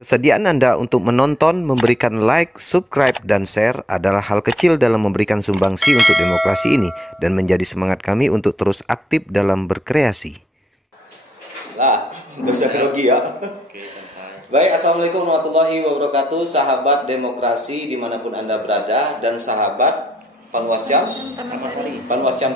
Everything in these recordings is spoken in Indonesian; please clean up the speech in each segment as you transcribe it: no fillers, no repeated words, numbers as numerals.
Kesediaan Anda untuk menonton, memberikan like, subscribe, dan share adalah hal kecil dalam memberikan sumbangsi untuk demokrasi ini dan menjadi semangat kami untuk terus aktif dalam berkreasi. Lah, dosa grogi ya. Baik, assalamualaikum warahmatullahi wabarakatuh, sahabat demokrasi dimanapun Anda berada dan sahabat Panwascam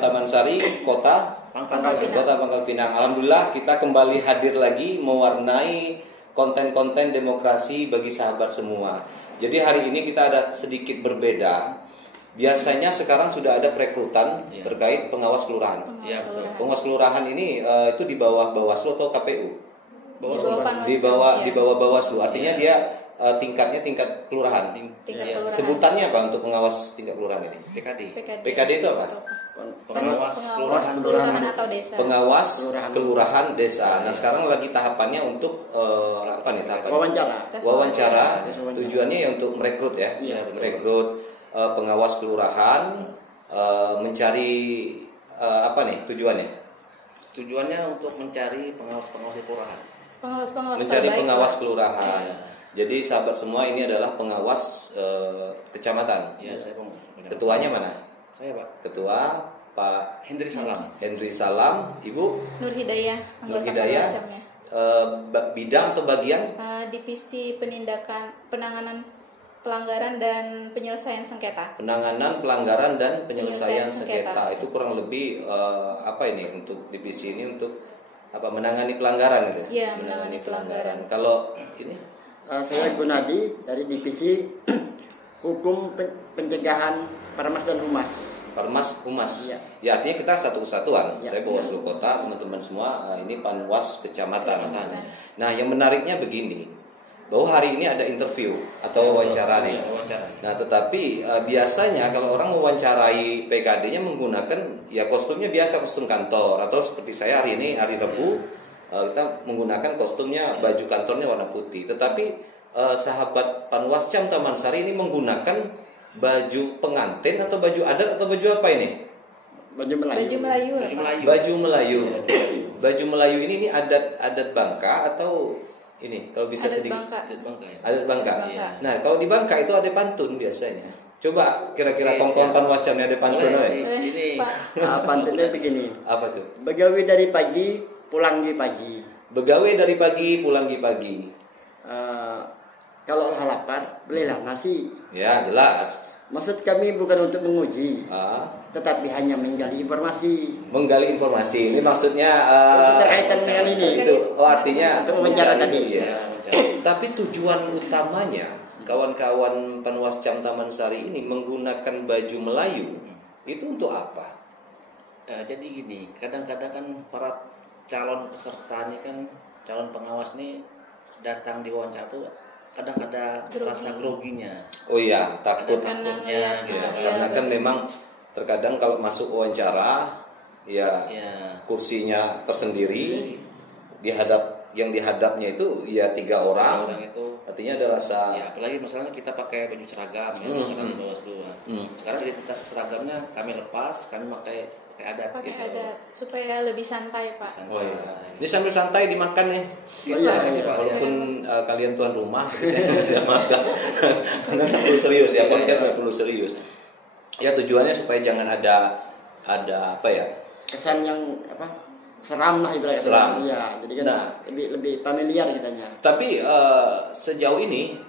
Taman Sari, Kota Pangkal Pinang. Alhamdulillah kita kembali hadir lagi mewarnai konten-konten demokrasi bagi sahabat semua. Jadi hari ini kita ada sedikit berbeda. Biasanya sekarang sudah ada perekrutan terkait pengawas kelurahan. Pengawas kelurahan ini itu di bawah Bawaslu atau KPU? Di bawah Bawaslu. Artinya dia tingkatnya tingkat kelurahan. Sebutannya apa untuk pengawas tingkat kelurahan ini? PKD itu apa? Pengawas kelurahan atau desa. Pengawas kelurahan desa. Nah, sekarang lagi tahapannya untuk apa nih tahapannya? Wawancara. Tujuannya ya untuk merekrut ya. Merekrut pengawas kelurahan, mencari apa nih tujuannya? Tujuannya untuk mencari pengawas-pengawas kelurahan. Mencari pengawas kelurahan. Jadi sahabat semua ini adalah pengawas kecamatan. Ya, saya Ketuanya mana? Saya, Pak. Ketua Pak Hendri Salam. Hendri Salam, Ibu Nur Hidayah, Nur anggota Hidayah. Panwascamnya. Bidang atau bagian? Divisi penanganan pelanggaran dan penyelesaian sengketa. Penanganan pelanggaran dan penyelesaian sengketa. sengketa. Itu kurang lebih apa ini untuk divisi ini untuk apa menangani pelanggaran gitu? Iya, menangani pelanggaran. Kalau ini saya Gunadi dari divisi hukum pencegahan Parmas dan Humas. Parmas Humas. Ya. Ya artinya kita satu kesatuan. Ya. Saya Bawaslu Kota, teman-teman semua ini Panwas Kecamatan. Nah, yang menariknya begini, bahwa hari ini ada interview atau wawancara nih. Nah, tetapi biasanya kalau orang mewawancarai PKD-nya menggunakan ya kostumnya biasa kostum kantor atau seperti saya hari ini hari Rabu kita menggunakan kostumnya baju kantornya warna putih. Tetapi sahabat Panwascam Taman Sari ini menggunakan baju pengantin atau baju adat atau baju apa ini? Baju Melayu. Baju Melayu. Baju Melayu ini adat Bangka atau ini kalau bisa Adat sedikit Bangka. Adat Bangka. Bangka. Nah, kalau di Bangka itu ada pantun biasanya. Coba kira-kira kawan-kawan Panwascamnya ada pantun Ini Pantunnya begini. apa tuh? Begawi dari pagi, pulang di pagi. Begawe dari pagi, pulang di pagi. Kalau lapar, belilah nasi. Ya, jelas. Maksud kami bukan untuk menguji, tetapi hanya menggali informasi. Menggali informasi. Ini maksudnya Terkaitan dengan ini. itu artinya Untuk wawancara mencari, tadi. ya. Tapi tujuan utamanya kawan-kawan Panwascam Taman Sari ini menggunakan baju Melayu itu untuk apa? jadi gini, kadang-kadang kan para calon peserta ini kan calon pengawas nih datang di wawancara tuh kadang ada rasa groginya. Oh iya, takut. Takutnya gitu. Karena kan memang terkadang kalau masuk wawancara ya kursinya tersendiri yang dihadapnya itu ya 3 orang. Itu Artinya ada rasa apalagi misalnya kita pakai baju seragam ya, misalnya di Bawaslu. Sekarang identitas seragamnya kami lepas, kami pakai adat Pakai gitu. adat supaya lebih santai, Pak. Oh iya. Ini sambil santai dimakan nih. Walaupun kalian tuan rumah, tapi saya tidak makan. Karena nggak perlu serius ya, podcast nggak perlu serius. Ya tujuannya supaya jangan ada apa ya? Kesan yang seram lah ibaratnya. Seram. Iya, jadi kan lebih familiar kitanya. Tapi sejauh ini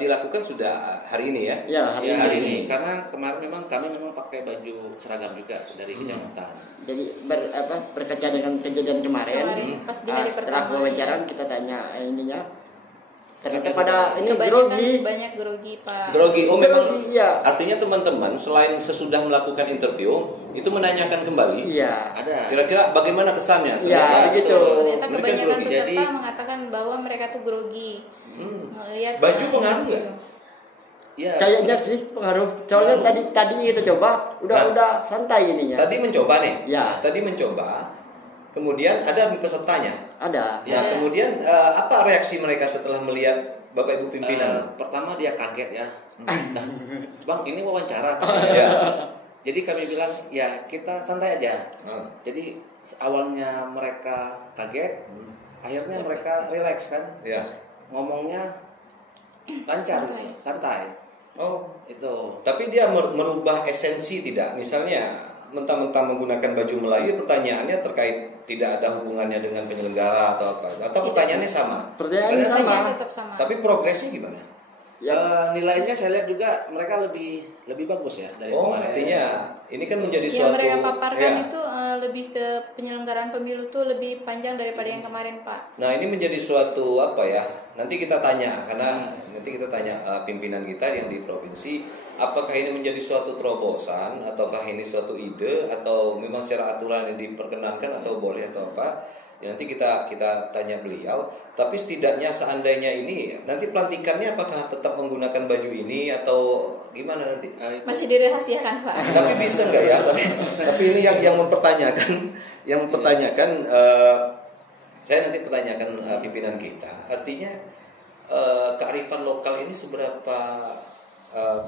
dilakukan sudah hari ini ya? Iya, Hari ini karena kemarin kami pakai baju seragam juga dari kecamatan. Jadi berkaca dengan kejadian kemarin Pas di hari setelah pertama. wawancara kita tanya ininya ternyata pada ini Kebanyakan grogi. banyak grogi, Pak. Grogi. Oh memang. Iya. Artinya teman-teman selain sesudah melakukan interview itu menanyakan kembali. Iya. Ada. Kira-kira bagaimana kesannya? Iya, begitu. Ternyata Mereka kebanyakan grogi. peserta Jadi- mengatakan bahwa mereka tuh grogi. Melihat Baju pengaruh nggak? Iya. Kayaknya sih pengaruh. Soalnya tadi kita coba udah santai ininya. Tadi mencoba nih. Ya. Tadi mencoba. Kemudian ada pesertanya. Ada. Nah, kemudian apa reaksi mereka setelah melihat Bapak Ibu pimpinan? Pertama dia kaget ya. Bang, ini wawancara. Ya. Jadi kami bilang ya kita santai aja. Jadi awalnya mereka kaget, akhirnya mereka relax kan. Ya. ngomongnya lancar, Santai. gitu, santai. Oh, Itu. tapi dia merubah esensi tidak? Misalnya mentang-mentang menggunakan baju Melayu, pertanyaannya terkait tidak ada hubungannya dengan penyelenggara atau apa? Atau pertanyaannya sama? Pertanyaannya sama. Pertanyaannya tetap sama. Tapi progresnya gimana? Nilainya saya lihat juga mereka lebih bagus ya dari Oh, kemarin. artinya ini kan menjadi yang suatu mereka paparkan ya. itu lebih ke penyelenggaraan pemilu tuh lebih panjang daripada yang kemarin, Pak. Nah, ini menjadi suatu apa ya? Nanti kita tanya karena nanti kita tanya pimpinan kita yang di provinsi, apakah ini menjadi suatu terobosan ataukah ini suatu ide atau memang secara aturan ini diperkenankan atau boleh atau apa? Ya, nanti kita tanya beliau. Tapi setidaknya seandainya ini nanti pelantikannya apakah tetap menggunakan baju ini atau gimana nanti? Masih dirahasiakan, Pak. Tapi bisa nggak ya? Tapi ini yang mempertanyakan, saya nanti pertanyakan pimpinan kita. Artinya kearifan lokal ini seberapa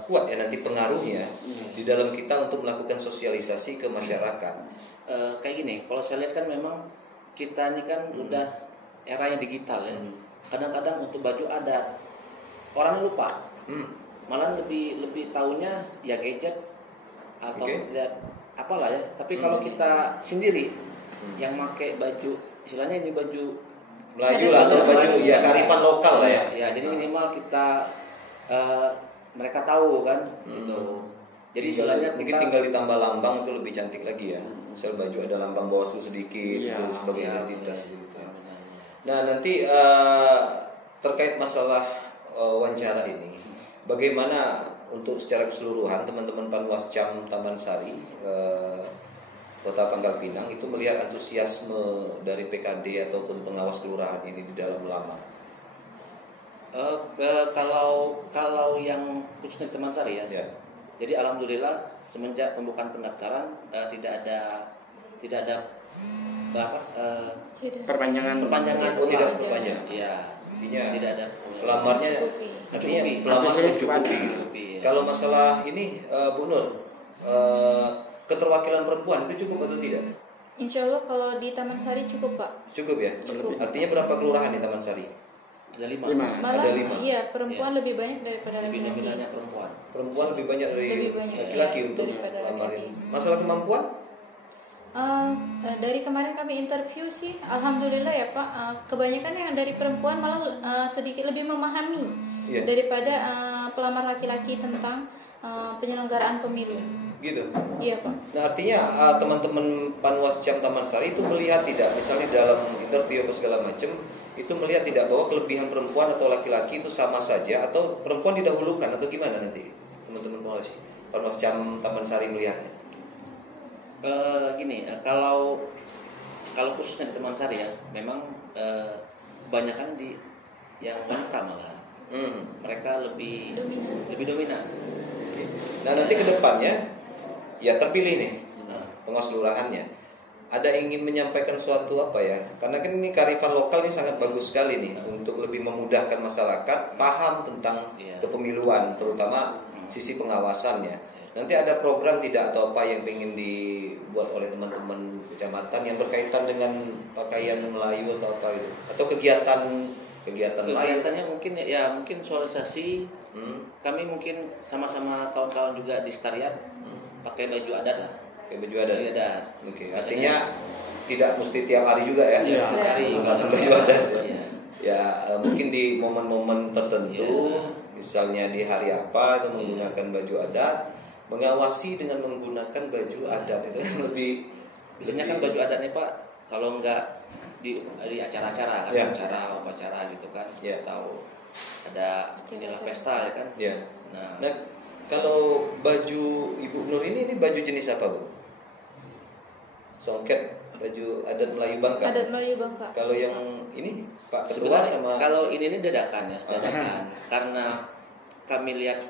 kuat ya nanti pengaruhnya di dalam kita untuk melakukan sosialisasi ke masyarakat. Kayak gini, kalau saya lihat kan memang kita ini kan udah eranya digital ya. Kadang-kadang untuk baju adat orang lupa. Malah lebih tahunya ya gadget atau Oke. ya apalah ya. Tapi kalau kita sendiri yang pakai baju, istilahnya ini baju Melayu lah atau baju Melayu, ya kearifan lokal lah ya. Ya, jadi minimal kita mereka tahu kan gitu. Jadi istilahnya mungkin kita tinggal ditambah lambang itu lebih cantik lagi ya. Misal baju ada lambang Bawaslu sedikit Iya, itu sebagai ya, identitas benar. gitu. Ya, benar. Nah, nanti terkait masalah wawancara ini, bagaimana untuk secara keseluruhan teman-teman Panwascam Taman Sari Kota Pangkal Pinang itu melihat antusiasme dari PKD ataupun pengawas kelurahan ini di dalam melamar? Kalau yang khususnya di Taman Sari ya. Ya. Jadi alhamdulillah semenjak pembukaan pendaftaran tidak ada Perpanjangan. Oh, tidak perpanjang. Iya. Artinya Tidak ada pelamarnya artinya Mencukupi. pelamar Antusiasnya mencukupi. Mencukupi, ya. Kalau masalah ini Bu Nur, keterwakilan perempuan itu cukup atau tidak? Insya Allah kalau di Taman Sari cukup, Pak. Cukup ya? Cukup. Artinya berapa kelurahan di Taman Sari? Ada 5. Malah Ada 5. iya perempuan lebih banyak daripada Lebih laki-laki. dominannya perempuan. Perempuan lebih banyak dari Lebih banyak, laki-laki iya, untuk daripada lamarin. laki-laki. Masalah kemampuan? Dari kemarin kami interview sih, alhamdulillah ya Pak, kebanyakan yang dari perempuan malah sedikit lebih memahami Iya. daripada pelamar laki-laki tentang penyelenggaraan pemilu. Gitu. Iya Pak. Nah, artinya teman-teman Panwascam Taman Sari itu melihat tidak, misalnya dalam interview atau segala macam, itu melihat tidak bahwa kelebihan perempuan atau laki-laki itu sama saja atau perempuan didahulukan atau gimana nanti teman-teman Panwascam Taman Sari melihatnya? Gini, kalau khususnya di Taman Sari ya, memang kebanyakan di yang wanita malahan. Mereka lebih dominan. Nah, nanti ke depannya ya terpilih nih pengawas kelurahannya. Ada ingin menyampaikan suatu apa ya? Karena kan ini kearifan lokal ini sangat bagus sekali nih untuk lebih memudahkan masyarakat paham tentang kepemiluan, terutama sisi pengawasannya. Nanti ada program tidak atau apa yang ingin dibuat oleh teman-teman kecamatan yang berkaitan dengan pakaian Melayu atau apa itu? Atau kegiatan lain? Kegiatannya mungkin mungkin sosialisasi. Kami mungkin sama-sama kawan-kawan juga di Stariat pakai baju adat lah. Pakai baju adat. Baju adat. Oke, artinya tidak mesti tiap hari juga ya? Iya, setiap hari. Menggunakan baju adat. Iya. Ya, mungkin di momen-momen tertentu, Iya. misalnya di hari apa itu menggunakan baju adat, mengawasi dengan menggunakan baju adat itu kan lebih. Biasanya kan baju adatnya Pak, kalau enggak di acara-acara kan, Ya. upacara gitu kan, Ya. atau ada inilah pesta ya kan. Ya. Nah, Nah, kalau baju Ibu Nur ini baju jenis apa, Bu? Songket, baju adat Melayu Bangka. Adat Melayu Bangka. Kalau yang ini Pak Ketua sebenarnya sama kalau ini dadakan ya, karena kami lihat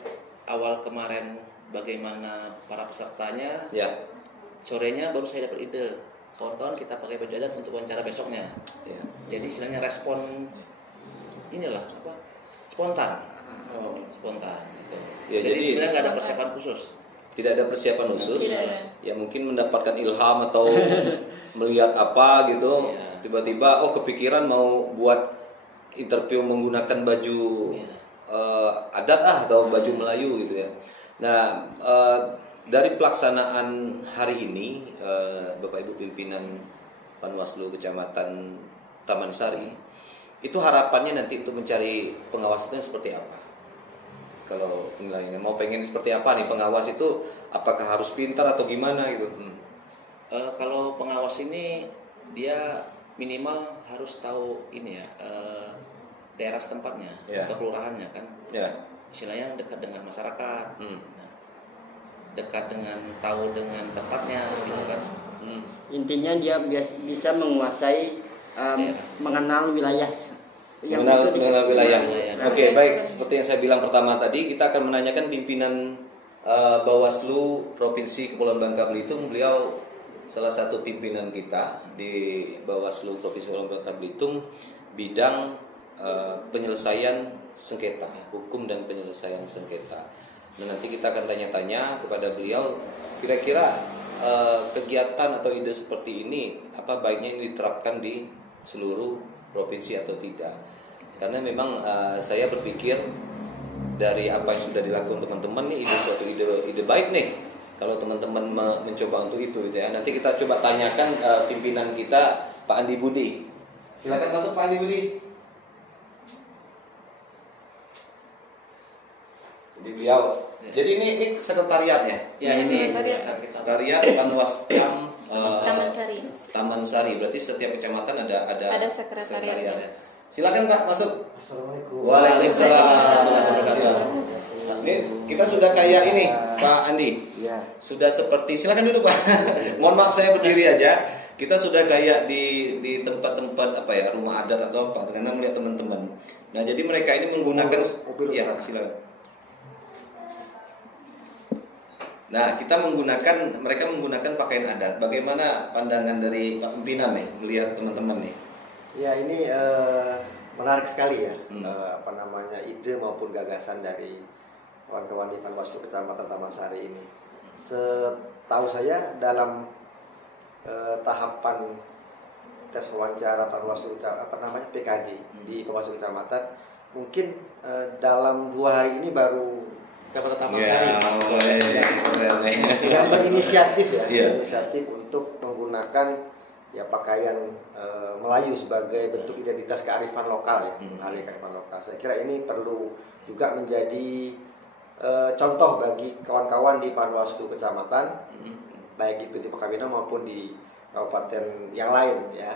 awal kemarin bagaimana para pesertanya, ya. sorenya baru saya dapat ide, kawan-kawan kita pakai baju adat untuk wawancara besoknya. Ya. Jadi istilahnya respon inilah apa? Spontan. Spontan gitu. Ya, jadi jadi sebenarnya nggak ada persiapan khusus. Tidak ada persiapan khusus. Tidak ada. Ya mungkin mendapatkan ilham atau melihat apa gitu. Iya. Tiba-tiba kepikiran mau buat interview menggunakan baju adat atau baju Melayu gitu ya. Nah, dari pelaksanaan hari ini, Bapak Ibu pimpinan Panwaslu Kecamatan Taman Sari, itu harapannya nanti untuk mencari pengawas itu seperti apa? Kalau penilaiannya mau pengen seperti apa nih pengawas itu, apakah harus pintar atau gimana gitu? Kalau pengawas ini dia minimal harus tahu ini ya, daerah setempatnya atau kelurahannya kan, istilahnya dekat dengan masyarakat, dekat dengan tahu dengan tempatnya gitu kan. Intinya dia bisa menguasai mengenal wilayah mengenal wilayah. Oke, baik. Seperti yang saya bilang pertama tadi, kita akan menanyakan pimpinan Bawaslu Provinsi Kepulauan Bangka Belitung. Beliau salah satu pimpinan kita di Bawaslu Provinsi Kepulauan Bangka Belitung, bidang penyelesaian sengketa, hukum dan penyelesaian sengketa. Dan nanti kita akan tanya-tanya kepada beliau, kira-kira kegiatan atau ide seperti ini apa baiknya ini diterapkan di seluruh provinsi atau tidak. Karena memang saya berpikir dari apa yang sudah dilakukan teman-teman nih, suatu ide baik nih kalau teman-teman mencoba untuk itu gitu ya. Nanti kita coba tanyakan pimpinan kita, Pak Andi Budi. Silakan masuk Pak Andi Budi. Jadi ini sekretariatnya. Ya, ini sekretariat Panwascam Taman Sari. Berarti setiap kecamatan ada sekretariatnya. Silakan Pak masuk. Assalamualaikum. Waalaikumsalam. Ini kita sudah kayak ini Pak Andi. Ya. Sudah seperti, silakan duduk Pak. Mohon maaf saya berdiri aja. Kita sudah kayak di tempat-tempat apa ya, rumah adat atau apa, karena melihat teman-teman. Nah, jadi mereka ini menggunakan ya, silakan. Nah, mereka menggunakan pakaian adat. Bagaimana pandangan dari Pak Pimpinan nih melihat teman-teman nih? Ya, ini menarik sekali ya, ide maupun gagasan dari kawan-kawan di Panwaslu Kecamatan Taman Sari ini. Setahu saya dalam tahapan tes wawancara Panwaslu PKD di Panwaslu Kecamatan, mungkin dalam 2 hari ini baru Kecamatan Taman Sari yang berinisiatif inisiatif untuk menggunakan ya pakaian Melayu sebagai bentuk identitas kearifan lokal ya, kearifan lokal. Saya kira ini perlu juga menjadi contoh bagi kawan-kawan di Panwaslu Kecamatan, baik itu di Pekamina maupun di kabupaten yang lain ya.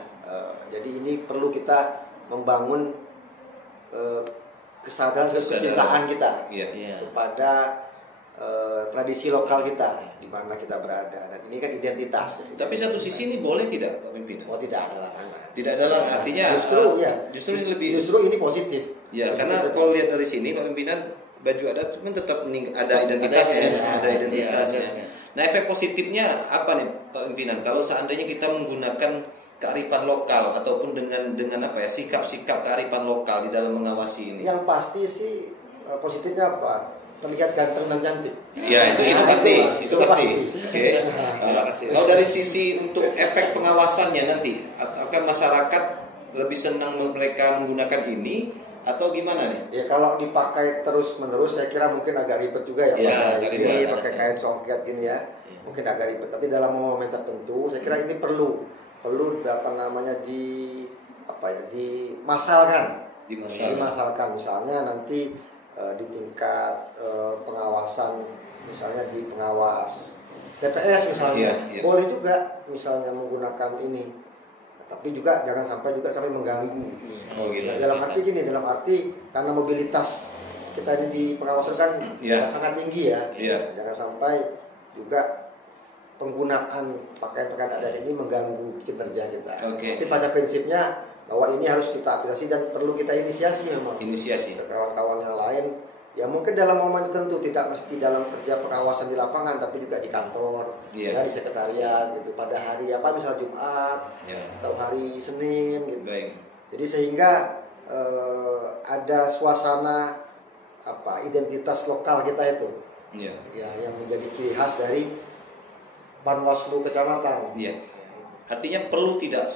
Jadi ini perlu kita membangun kesadaran kecintaan kita kepada tradisi lokal kita di mana kita berada, dan ini kan identitas. Tapi satu sisi ini boleh tidak Pak Pimpinan? Oh, tidak ada larangan. Tidak ada larangan. Artinya justru ini positif. Ya, karena kalau lihat dari sini Pak Pimpinan, baju adat cuma tetap ada identitasnya, ada identitasnya. Nah, efek positifnya apa nih Pak Pimpinan? Kalau seandainya kita menggunakan kearifan lokal ataupun dengan apa ya, sikap-sikap kearifan lokal di dalam mengawasi ini. Yang pasti sih positifnya apa? Terlihat ganteng dan cantik. Ya, itu pasti. Oke. Kalau dari sisi untuk efek pengawasannya nanti, akan masyarakat lebih senang mereka menggunakan ini atau gimana nih? Ya, kalau dipakai terus-menerus saya kira mungkin agak ribet juga ya, pakai kain songket gini ya. Mungkin agak ribet, tapi dalam momen tertentu saya kira ini perlu dimasalkan misalnya nanti di tingkat pengawasan, misalnya di pengawas TPS misalnya, boleh juga misalnya menggunakan ini, tapi juga jangan sampai mengganggu. Dalam arti karena mobilitas kita ini di pengawasan kan sangat tinggi ya, jangan sampai juga penggunaan pakaian-pakaian adat ini mengganggu kinerja kita. Tapi pada prinsipnya bahwa ini harus kita apresiasi dan perlu kita inisiasi memang. Kawan-kawan yang lain, ya mungkin dalam momen tertentu tidak mesti dalam kerja pengawasan di lapangan, tapi juga di kantor, ya, di sekretariat gitu. Pada hari misal Jumat atau hari Senin gitu. Jadi sehingga ada suasana identitas lokal kita itu, ya, yang menjadi ciri khas dari Panwaslu Kecamatan. Artinya perlu tidak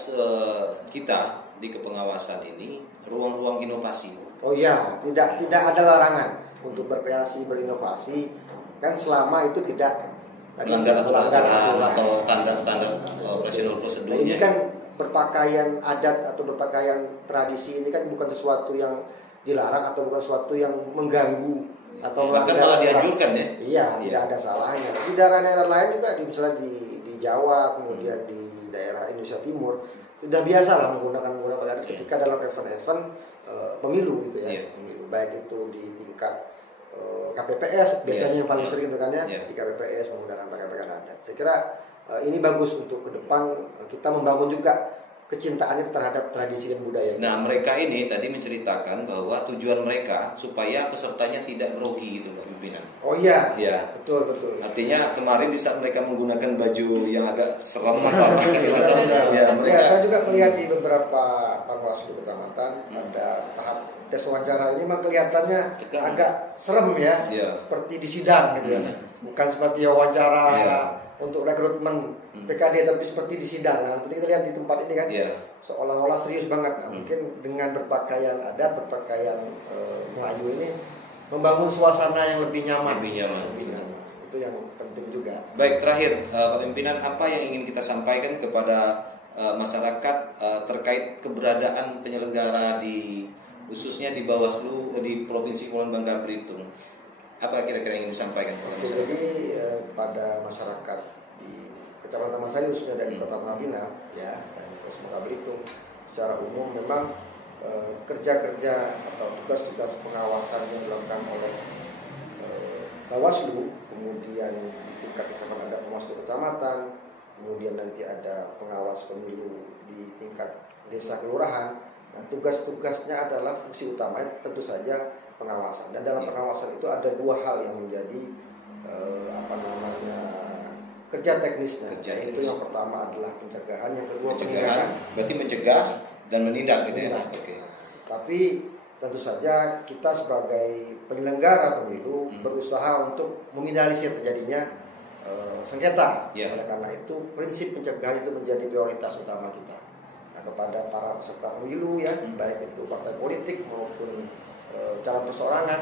kita di kepengawasan ini ruang-ruang inovasi. Oh iya, tidak ada larangan untuk berkreasi, berinovasi kan selama itu tidak melanggar aturan atau standar-standar operasional prosedurnya. Nah, ini kan berpakaian adat atau berpakaian tradisi ini kan bukan sesuatu yang dilarang atau bukan sesuatu yang mengganggu atau bahkan malah dianjurkan ya. Iya, tidak ada salahnya. Di daerah-daerah lain juga, misalnya di Jawa, kemudian di daerah Indonesia Timur, sudah biasa lah menggunakan pakaian ketika dalam event-event pemilu gitu ya. Pemilu, baik itu di tingkat KPPS biasanya yang paling sering itu kan ya, di KPPS menggunakan pakaian adat. Saya kira ini bagus untuk ke depan kita membangun juga kecintaannya terhadap tradisi dan budaya. Nah, mereka ini tadi menceritakan bahwa tujuan mereka supaya pesertanya tidak grogi gitu, Pak Pimpinan. Oh iya, betul. Artinya kemarin di saat mereka menggunakan baju yang agak serem saya juga melihat di beberapa Panwaslu kecamatan ada tahap tes wawancara ini memang kelihatannya agak serem ya, seperti di sidang gitu ya, bukan seperti wawancara untuk rekrutmen PKD tapi seperti di sidang. Nah, seperti kita lihat di tempat ini kan, seolah-olah serius banget. Nah, mungkin dengan berpakaian adat, berpakaian Melayu ini membangun suasana yang lebih nyaman. Itu yang penting juga. Baik, terakhir Pak Pimpinan, apa yang ingin kita sampaikan kepada masyarakat terkait keberadaan penyelenggara khususnya di Bawaslu di Provinsi Kepulauan Bangka Belitung? Apa kira-kira yang ingin disampaikan kepada masyarakat? Jadi pada masyarakat di Kecamatan Masari khususnya dari Kota Mabina dan Provinsi Bangka Belitung secara umum memang kerja-kerja atau tugas-tugas pengawasan yang dilakukan oleh Bawaslu, kemudian di tingkat kecamatan ada Bawaslu kecamatan, kemudian nanti ada pengawas pemilu di tingkat desa kelurahan. Nah, tugas-tugasnya adalah fungsi utamanya tentu saja pengawasan. Dan dalam pengawasan itu ada dua hal yang menjadi kerja teknisnya. Yaitu yang pertama adalah pencegahan, yang kedua penindakan. Berarti mencegah dan menindak gitu ya. Tapi tentu saja kita sebagai penyelenggara pemilu berusaha untuk meminimalisir terjadinya sengketa. Oleh karena itu prinsip pencegahan itu menjadi prioritas utama kita. Nah, kepada para peserta pemilu baik itu partai politik maupun calon perseorangan,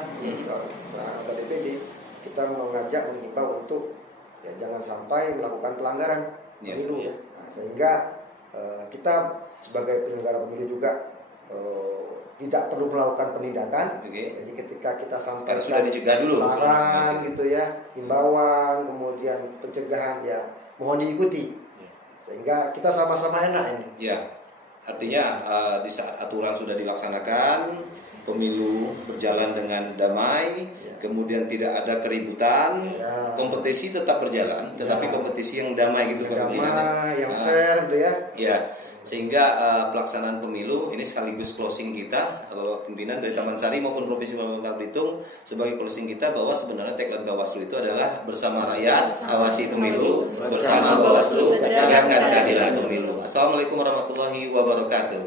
atau DPD, kita mengajak mengimbau untuk jangan sampai melakukan pelanggaran pemilu Nah, sehingga kita sebagai penyelenggara pemilu juga tidak perlu melakukan penindakan. Jadi ketika kita sampaikan sudah dicegah dulu saran gitu ya, himbauan, kemudian pencegahan mohon diikuti sehingga kita sama-sama enak ini. Artinya di saat aturan sudah dilaksanakan, pemilu berjalan dengan damai, kemudian tidak ada keributan, kompetisi tetap berjalan, tetapi kompetisi yang damai gitu Pak Pimpinan. Damai, yang fair gitu ya. Sehingga pelaksanaan pemilu ini sekaligus closing kita, Bapak Pimpinan dari Taman Sari maupun Provinsi Bangka Belitung, sebagai closing kita bahwa sebenarnya tagline Bawaslu itu adalah bersama rakyat awasi pemilu, bersama Bawaslu tegakkan keadilan pemilu. Assalamualaikum warahmatullahi wabarakatuh.